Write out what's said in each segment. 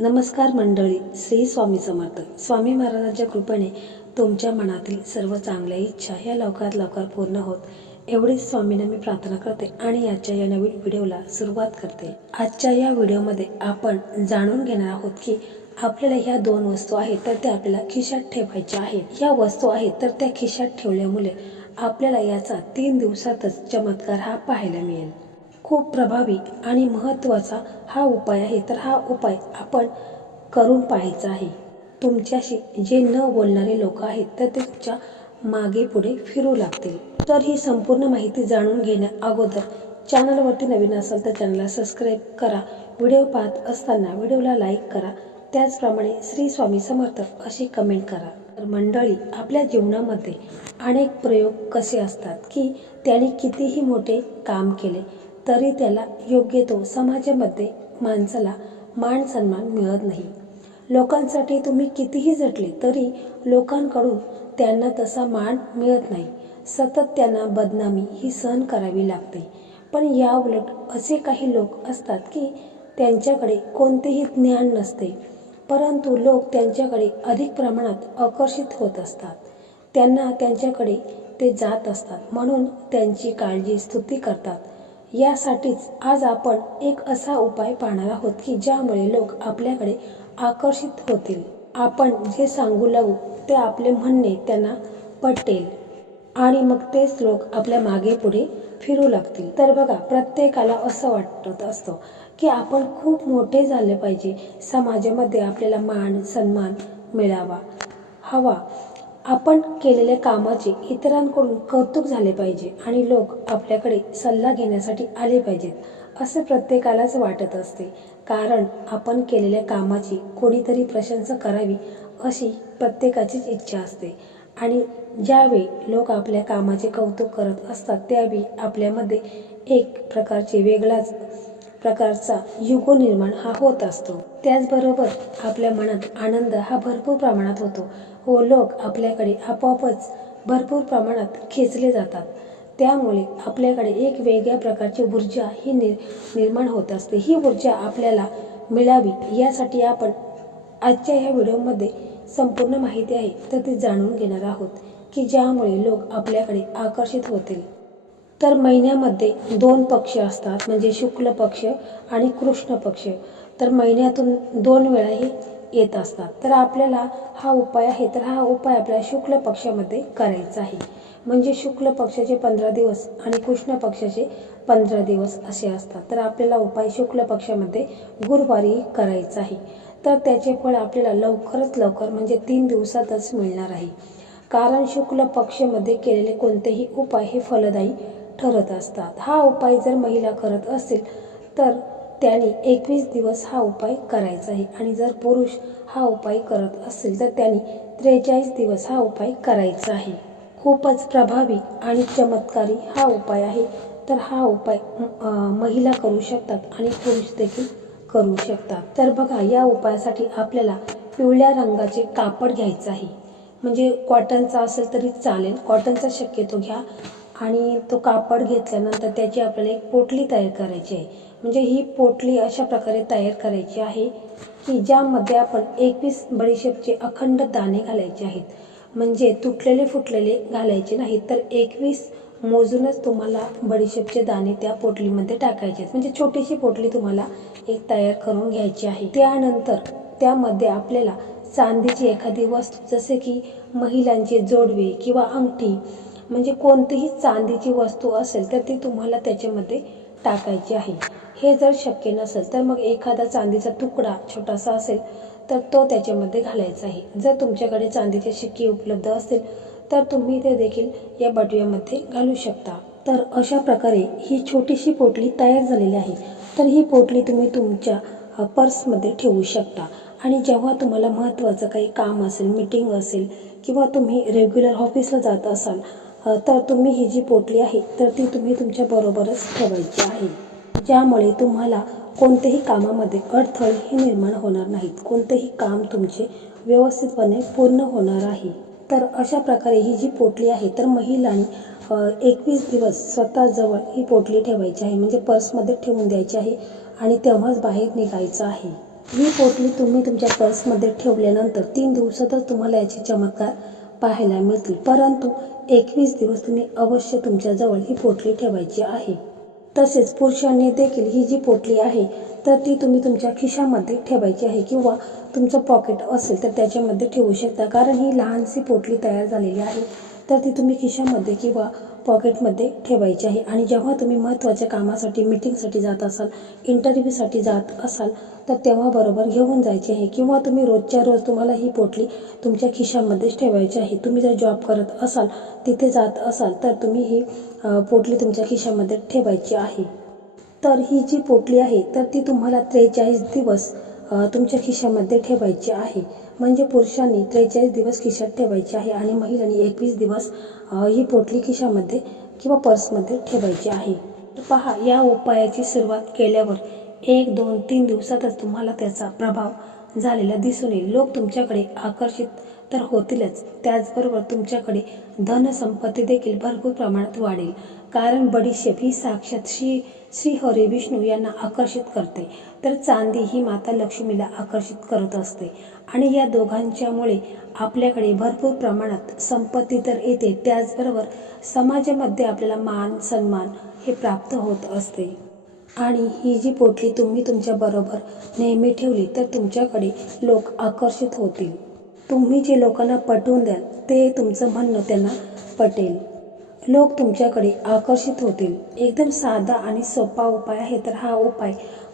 नमस्कार मंडळी श्री स्वामी समर्थ. स्वामी महाराजांच्या कृपेने तुमच्या मनातील सर्व चांगल्या इच्छा ह्या लवकरात लवकर पूर्ण होत. एवढीच स्वामींना मी प्रार्थना करते आणि आजच्या या नवीन व्हिडिओला सुरुवात करते. आजच्या या व्हिडिओमध्ये आपण जाणून घेणार आहोत की आपल्याला ह्या दोन वस्तू आहेत तर त्या आपल्याला खिशात ठेवायच्या आहेत. ह्या वस्तू आहेत तर त्या खिशात ठेवल्यामुळे आपल्याला याचा तीन दिवसातच चमत्कार हा पाहायला मिळेल. खूप प्रभावी आणि महत्त्वाचा हा उपाय आहे. तर हा उपाय आपण करून पाहायचा आहे. तुमच्याशी जे न बोलणारे लोक आहेत तर ते तुमच्या मागे पुढे फिरू लागतील. तर ही संपूर्ण माहिती जाणून घेण्या अगोदर चॅनलवरती नवीन असाल तर चॅनलला सबस्क्राईब करा. व्हिडिओ पाहत असताना व्हिडिओला लाईक करा. त्याचप्रमाणे श्री स्वामी समर्थ अशी कमेंट करा. तर मंडळी आपल्या जीवनामध्ये अनेक प्रयोग कसे असतात की त्याने कितीही मोठे काम केले तरी त्याला योग्य तो समाजामध्ये माणसाला मान सन्मान मिळत नाही. लोकांसाठी तुम्ही कितीही झटले तरी लोकांकडून त्यांना तसा मान मिळत नाही. सतत त्यांना बदनामी ही सहन करावी लागते. पण या उलट असे काही लोक असतात की त्यांच्याकडे कोणतेही ज्ञान नसते. परंतु लोक त्यांच्याकडे अधिक प्रमाणात आकर्षित होत असतात. त्यांना त्यांच्याकडे ते जात असतात म्हणून त्यांची काळजी स्तुती करतात. यासाठीच आज आपण एक असा उपाय पाहणार आहोत की ज्यामुळे लोक आपल्याकडे आकर्षित होतील. आपण जे सांगू लागू ते आपले म्हणणे त्यांना पटेल. आणि मग तेच लोक आपल्या मागे पुढे फिरू लागतील. तर बघा प्रत्येकाला असं वाटत असतं की आपण खूप मोठे झाले पाहिजे. समाजामध्ये आपल्याला मान सन्मान मिळावा हवा. आपण केलेल्या कामाचे इतरांकडून कौतुक झाले पाहिजे आणि लोक आपल्याकडे सल्ला घेण्यासाठी आले पाहिजेत असे प्रत्येकालाच वाटत असते. कारण आपण केलेल्या कामाची कोणीतरी प्रशंसा करावी अशी प्रत्येकाचीच इच्छा असते. आणि ज्यावेळी लोक आपल्या कामाचे कौतुक करत असतात त्यावेळी आपल्यामध्ये एक प्रकारचे वेगळाच प्रकारचा युगो निर्माण हा होत असतो. त्याचबरोबर आपल्या मनात आनंद हा भरपूर प्रमाणात होतो. व लोक आपल्याकडे आपोआपच भरपूर प्रमाणात खेचले जातात. त्यामुळे आपल्याकडे एक वेगळ्या प्रकारची ऊर्जा ही निर निर्माण होत असते. ही ऊर्जा आपल्याला मिळावी यासाठी आपण आजच्या ह्या व्हिडिओमध्ये संपूर्ण माहिती आहे. तर ती जाणून घेणार आहोत की ज्यामुळे लोक आपल्याकडे आकर्षित होतील. तर महिन्यामध्ये दोन पक्ष असतात म्हणजे शुक्ल पक्ष आणि कृष्ण पक्ष. तर महिन्यातून दोन वेळा हे येत असतात. तर आपल्याला हा उपाय आहे तर हा उपाय आपल्या शुक्ल पक्षामध्ये करायचा आहे. म्हणजे शुक्ल पक्षाचे पंधरा दिवस आणि कृष्ण पक्षाचे पंधरा दिवस असे असतात. तर आपल्याला उपाय शुक्ल पक्षामध्ये गुरुवारी करायचा आहे. तर त्याचे फळ आपल्याला लवकरच लवकर म्हणजे तीन दिवसातच मिळणार आहे. कारण शुक्ल पक्षामध्ये केलेले कोणतेही उपाय हे फलदायी ठरत असतात. हा उपाय जर महिला करत असेल तर त्याने एकवीस दिवस हा उपाय करायचा आहे आणि जर पुरुष हा उपाय करत असेल तर त्यांनी त्रेचाळीस दिवस हा उपाय करायचा आहे खूपच प्रभावी आणि चमत्कारी हा उपाय आहे. तर हा उपाय महिला करू शकतात आणि पुरुष देखील करू शकतात. तर बघा या उपायासाठी आपल्याला पिवळ्या रंगाचे कापड घ्यायचं आहे. म्हणजे कॉटनचा असेल तरी चालेल. कॉटनचा शक्यतो घ्या. आणि तो कापड घेतल्यानंतर त्याची आपल्याला एक पोटली तयार करायची आहे. म्हणजे ही पोटली अशा प्रकारे तयार करायची आहे की ज्यामध्ये आपण एकवीस बडीशेपचे अखंड दाणे घालायचे आहेत. म्हणजे तुटलेले फुटलेले घालायचे नाहीत तर एकवीस मोजूनच तुम्हाला बडीशेपचे दाणे त्या पोटलीमध्ये टाकायचे आहेत. म्हणजे छोटीशी पोटली तुम्हाला एक तयार करून घ्यायची आहे. त्यानंतर त्यामध्ये आपल्याला चांदीची एखादी वस्तू जसे की महिलांचे जोडवे किंवा अंगठी म्हणजे कोणतीही चांदीची वस्तू असेल तर ती तुम्हाला त्याच्यामध्ये टाकायची आहे. हे जर शक्य नसेल तर मग एखादा चांदीचा तुकडा छोटासा असेल तर तो त्याच्यामध्ये घालायचा आहे. जर तुमच्याकडे चांदीचे शिक्के उपलब्ध असेल तर तुम्ही ते देखील या बटव्यामध्ये घालू शकता. तर अशा प्रकारे ही छोटीशी पोटली तयार झालेली आहे. तर ही पोटली तुम्ही तुमच्या पर्समध्ये ठेवू शकता. आणि जेव्हा तुम्हाला महत्त्वाचं काही काम असेल मीटिंग असेल किंवा तुम्ही रेग्युलर ऑफिसला जात असाल तर तुम्ही ही जी पोटली आहे तर ती तुम्ही तुमच्या बरोबरच ठेवायची आहे. ज्यामुळे तुम्हाला कोणत्याही कामामध्ये अडथळे हे निर्माण होणार नाहीत. कोणतेही काम तुमचे व्यवस्थितपणे पूर्ण होणार आहे. तर अशा प्रकारे ही जी पोटली आहे तर महिलांनी एकवीस दिवस स्वतःजवळ ही पोटली ठेवायची आहे. म्हणजे पर्समध्ये ठेवून द्यायची आहे आणि तेव्हाच बाहेर निघायचं आहे. ही पोटली तुम्ही तुमच्या पर्समध्ये ठेवल्यानंतर तीन दिवसातच तुम्हाला याचे चमत्कार पाहायला मिळतील. परंतु एकवीस दिवस तुम्ही अवश्य तुमच्याजवळ ही पोटली ठेवायची आहे. तसेच पुरुषांनी देखील ही जी पोटली आहे तर ती तुम्ही तुमच्या खिशामध्ये ठेवायची आहे किंवा तुमचं पॉकेट असेल तर त्याच्यामध्ये ठेवू शकता. कारण ही लहानशी पोटली तयार झालेली आहे तर ती तुम्ही खिशामध्ये किंवा पॉकेटमध्ये ठेवायची आहे. आणि जेव्हा तुम्ही महत्त्वाच्या कामासाठी मिटिंगसाठी जात असाल इंटरव्ह्यूसाठी जात असाल तर तेव्हा बरोबर घेऊन जायची आहे. किंवा तुम्ही रोजच्या रोज तुम्हाला ही पोटली तुमच्या खिशामध्येच ठेवायची आहे. तुम्ही जर जॉब करत असाल तिथे जात असाल तर तुम्ही ही पोटली तुमच्या खिशामध्ये ठेवायची आहे. तर ही जी पोटली आहे तर ती तुम्हाला त्रेचाळीस दिवस तुमच्या खिशामध्ये ठेवायची आहे. म्हणजे पुरुषांनी त्रेचाळीस दिवस खिशात ठेवायची आहे आणि महिलांनी एकवीस दिवस ही पोटली खिशामध्ये किंवा पर्समध्ये ठेवायची आहे. तर पहा या उपायाची सुरुवात केल्यावर एक दोन तीन दिवसातच तुम्हाला त्याचा प्रभाव झालेला दिसून येईल. लोक तुमच्याकडे आकर्षित तर होतीलच. त्याचबरोबर तुमच्याकडे धनसंपत्ती देखील भरपूर प्रमाणात वाढेल. कारण बडीशेप ही साक्षात श्री श्री हरी विष्णू यांना आकर्षित करते. तर चांदी ही माता लक्ष्मीला आकर्षित करत असते. आणि या दोघांच्यामुळे आपल्याकडे भरपूर प्रमाणात संपत्ती तर येते. त्याचबरोबर समाजामध्ये आपल्याला मान सन्मान हे प्राप्त होत असते. आणि ही जी पोटली तुम्ही तुमच्याबरोबर नेहमी ठेवली तर तुमच्याकडे लोक आकर्षित होतील. तुम्ही जे लोकांना पटवून द्याल ते तुमचं म्हणणं त्यांना पटेल. लोक तुमच्याकडे आकर्षित होतील. एकदम साधा आणि सोपा उपाय आहे तर हा उपाय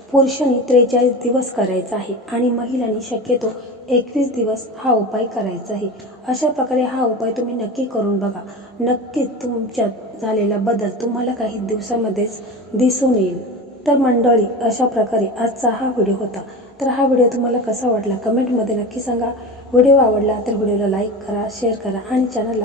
पुरुषांनी त्रेचाळीस दिवस करायचा आहे आणि महिलांनी शक्यतो एकवीस दिवस हा उपाय करायचा आहे. अशा प्रकारे हा उपाय तुम्ही नक्की करून बघा. नक्कीच तुमच्यात झालेला बदल तुम्हाला काही दिवसामध्येच दिसून येईल. तर मंडळी अशा प्रकारे आजचा हा व्हिडिओ होता. तर हा व्हिडिओ तुम्हाला कसा वाटला? कमेंटमध्ये नक्की सांगा. व्हिडिओ आवडला तर व्हिडिओला लाईक करा शेअर करा आणि चॅनलला